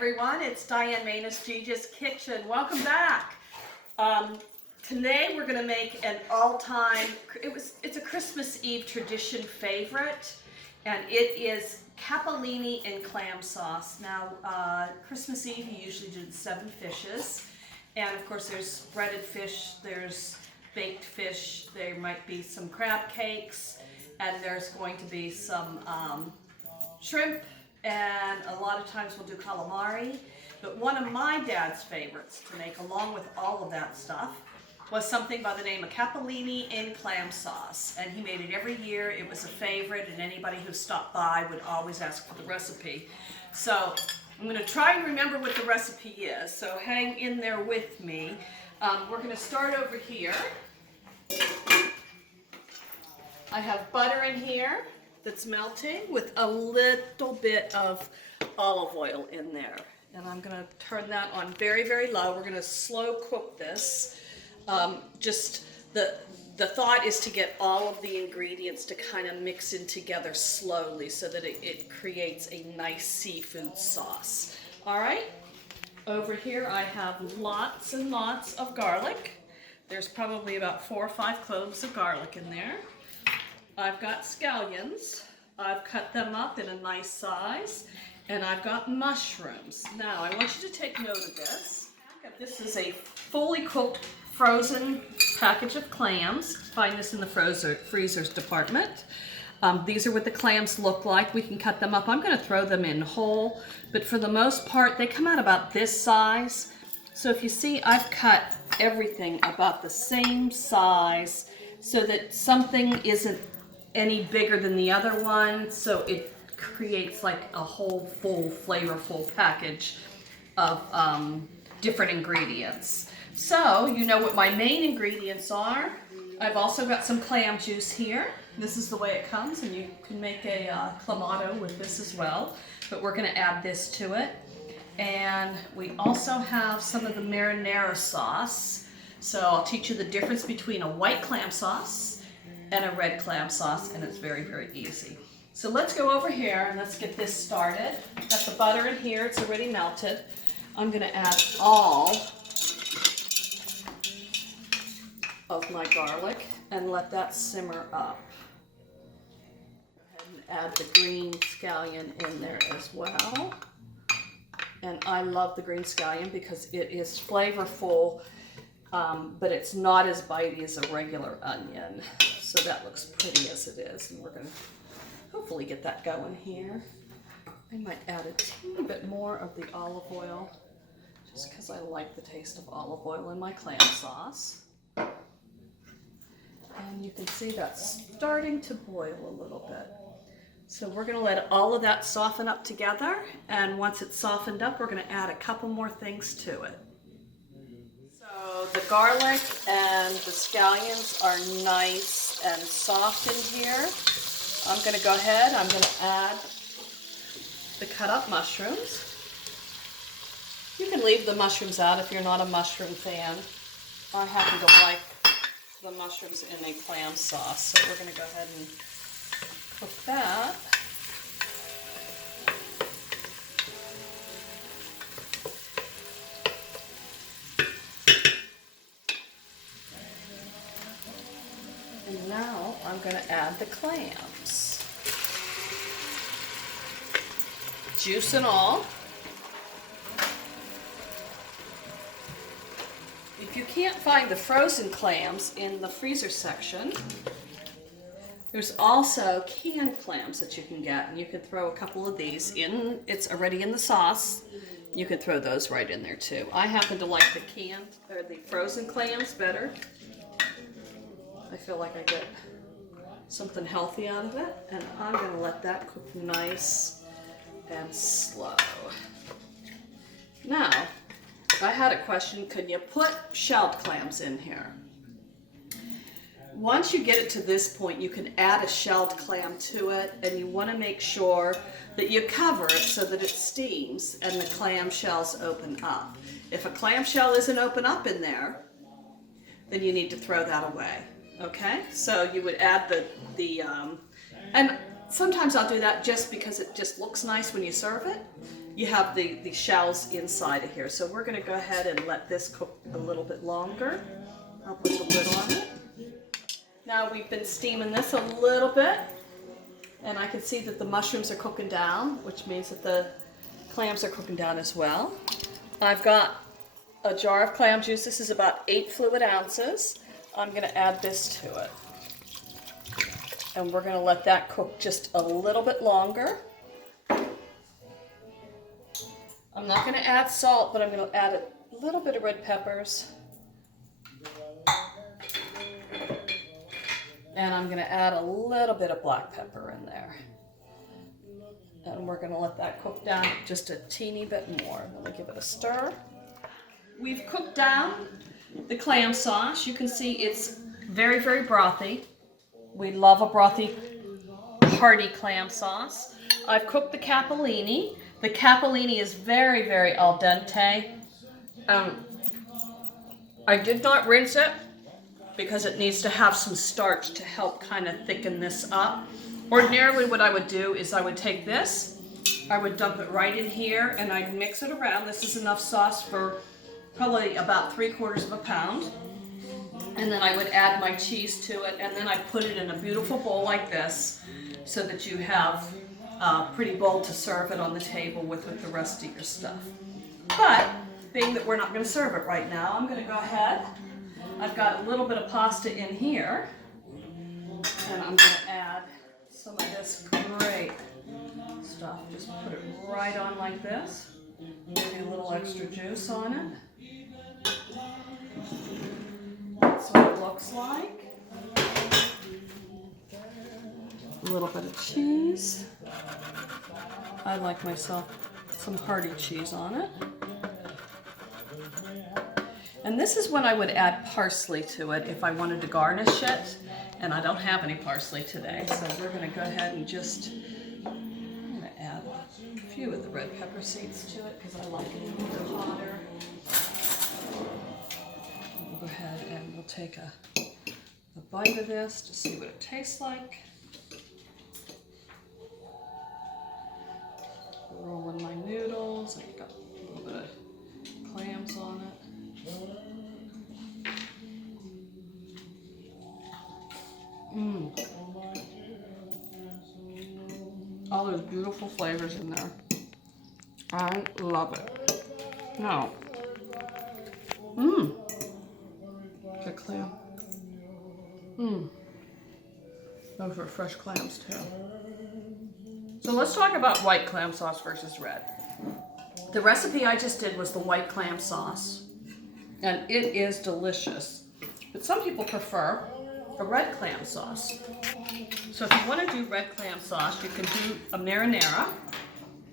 everyone, it's Diane Manus, Gigi's Kitchen. Welcome back. Today we're going to make an all-time, it's a Christmas Eve tradition favorite, and it is capellini and clam sauce. Now, Christmas Eve you usually do the 7 fishes, and of course there's breaded fish, there's baked fish, there might be some crab cakes, and there's going to be some shrimp, and a lot of times we'll do calamari. But one of my dad's favorites to make along with all of that stuff was something by the name of capellini in clam sauce, and he made it every year. It was a favorite, and anybody who stopped by would always ask for the recipe. So I'm going to try and remember what the recipe is, so hang in there with me. We're going to start over here. I have butter in here that's melting with a little bit of olive oil in there. And I'm going to turn that on very, very low. We're going to slow cook this. Just the thought is to get all of the ingredients to kind of mix in together slowly so that it creates a nice seafood sauce. All right. Over here I have lots and lots of garlic. There's probably about 4 or 5 cloves of garlic in there. I've got scallions. I've cut them up in a nice size. And I've got mushrooms. Now, I want you to take note of this. This is a fully cooked frozen package of clams. Find this in the freezers department. These are what the clams look like. We can cut them up. I'm going to throw them in whole, but for the most part, they come out about this size. So if you see, I've cut everything about the same size so that something isn't any bigger than the other one, so it creates like a whole full flavorful package of different ingredients. So you know what my main ingredients are. I've also got some clam juice here. This is the way it comes, and you can make a clamato with this as well, but we're going to add this to it. And we also have some of the marinara sauce. So I'll teach you the difference between a white clam sauce and a red clam sauce, and it's very, very easy. So let's go over here and let's get this started. Got the butter in here, it's already melted. I'm going to add all of my garlic and let that simmer up. Go ahead and add the green scallion in there as well. And I love the green scallion because it is flavorful, but it's not as bitey as a regular onion. So that looks pretty as it is, and we're going to hopefully get that going here. I might add a teeny bit more of the olive oil, just because I like the taste of olive oil in my clam sauce. And you can see that's starting to boil a little bit. So we're going to let all of that soften up together, and once it's softened up, we're going to add a couple more things to it. So the garlic and the scallions are nice and soft in here. I'm going to go ahead, I'm going to add the cut up mushrooms. You can leave the mushrooms out if you're not a mushroom fan. I happen to like the mushrooms in a clam sauce, so we're going to go ahead and cook that. And now I'm going to add the clams. Juice and all. If you can't find the frozen clams in the freezer section, there's also canned clams that you can get, and you can throw a couple of these in. It's already in the sauce. You can throw those right in there too. I happen to like the frozen clams better. I feel like I get something healthy out of it, and I'm going to let that cook nice and slow. Now, I had a question, can you put shelled clams in here? Once you get it to this point, you can add a shelled clam to it, and you want to make sure that you cover it so that it steams and the clam shells open up. If a clam shell isn't open up in there, then you need to throw that away. Okay, so you would add and sometimes I'll do that just because it just looks nice when you serve it. you have the shells inside of here. So we're going to go ahead and let this cook a little bit longer. I'll put the lid on it. Now we've been steaming this a little bit, and I can see that the mushrooms are cooking down, which means that the clams are cooking down as well. I've got a jar of clam juice. This is about 8 fluid ounces. I'm going to add this to it. And we're going to let that cook just a little bit longer. I'm not going to add salt, but I'm going to add a little bit of red peppers. And I'm going to add a little bit of black pepper in there. And we're going to let that cook down just a teeny bit more. Let me give it a stir. We've cooked down the clam sauce. You can see it's very, very brothy. We love a brothy, hearty clam sauce. I've cooked the capellini. The capellini is very, very al dente. I did not rinse it because it needs to have some starch to help kind of thicken this up. Ordinarily what I would do is I would take this, I would dump it right in here, and I'd mix it around. This is enough sauce for probably about 3/4 pound. And then I would add my cheese to it, and then I'd put it in a beautiful bowl like this so that you have a pretty bowl to serve it on the table with the rest of your stuff. But being that we're not going to serve it right now, I'm going to go ahead. I've got a little bit of pasta in here, and I'm going to add some of this great stuff. Just put it right on like this. Maybe a little extra juice on it. That's what it looks like. A little bit of cheese. I like myself some hearty cheese on it. And this is when I would add parsley to it if I wanted to garnish it. And I don't have any parsley today, so we're going to go ahead and just, I'm going to add a few of the red pepper seeds to it because I like it a little hotter. We'll go ahead and we'll take a bite of this to see what it tastes like. Roll in my noodles. I've got a little bit of clams on it. All those beautiful flavors in there. I love it. Now, the clam. Those were fresh clams too. So let's talk about white clam sauce versus red. The recipe I just did was the white clam sauce, and it is delicious. But some people prefer a red clam sauce. So if you want to do red clam sauce, you can do a marinara.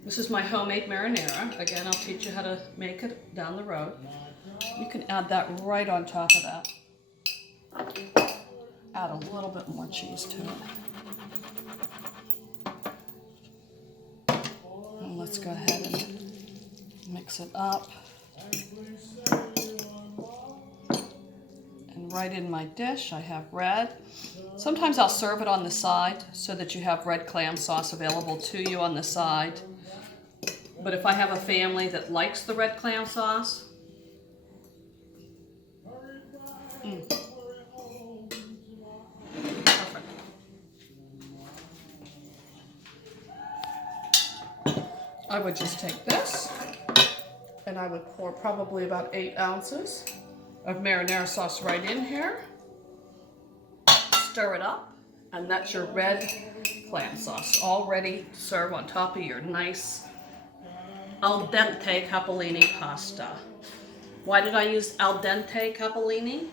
This is my homemade marinara. Again, I'll teach you how to make it down the road. You can add that right on top of that. Add a little bit more cheese to it. And let's go ahead and mix it up. And right in my dish, I have red. Sometimes I'll serve it on the side so that you have red clam sauce available to you on the side. But if I have a family that likes the red clam sauce, perfect. I would just take this and I would pour probably about 8 ounces of marinara sauce right in here. Stir it up, and that's your red clam sauce all ready to serve on top of your nice al dente capellini pasta. Why did I use al dente capellini?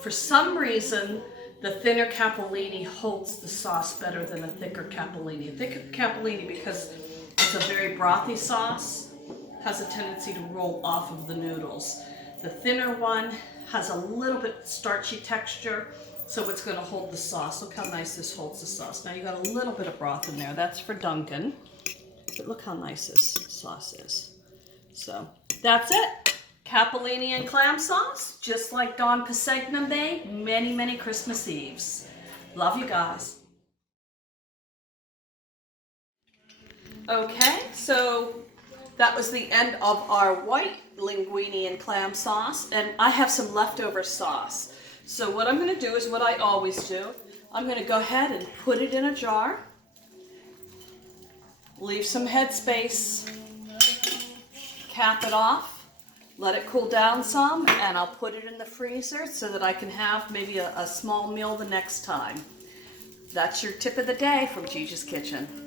For some reason, the thinner capellini holds the sauce better than a thicker capellini. A thicker capellini, because it's a very brothy sauce, has a tendency to roll off of the noodles. The thinner one has a little bit starchy texture, so it's going to hold the sauce. Look how nice this holds the sauce. Now you got a little bit of broth in there. That's for Duncan. But look how nice this sauce is. So that's it. Capellini and clam sauce, just like Don Pisegna made many, many Christmas Eves. Love you guys. Okay, so that was the end of our white linguine and clam sauce, and I have some leftover sauce. So what I'm going to do is what I always do. I'm going to go ahead and put it in a jar, leave some headspace, cap it off, let it cool down some, and I'll put it in the freezer so that I can have maybe a small meal the next time. That's your tip of the day from Gigi's Kitchen.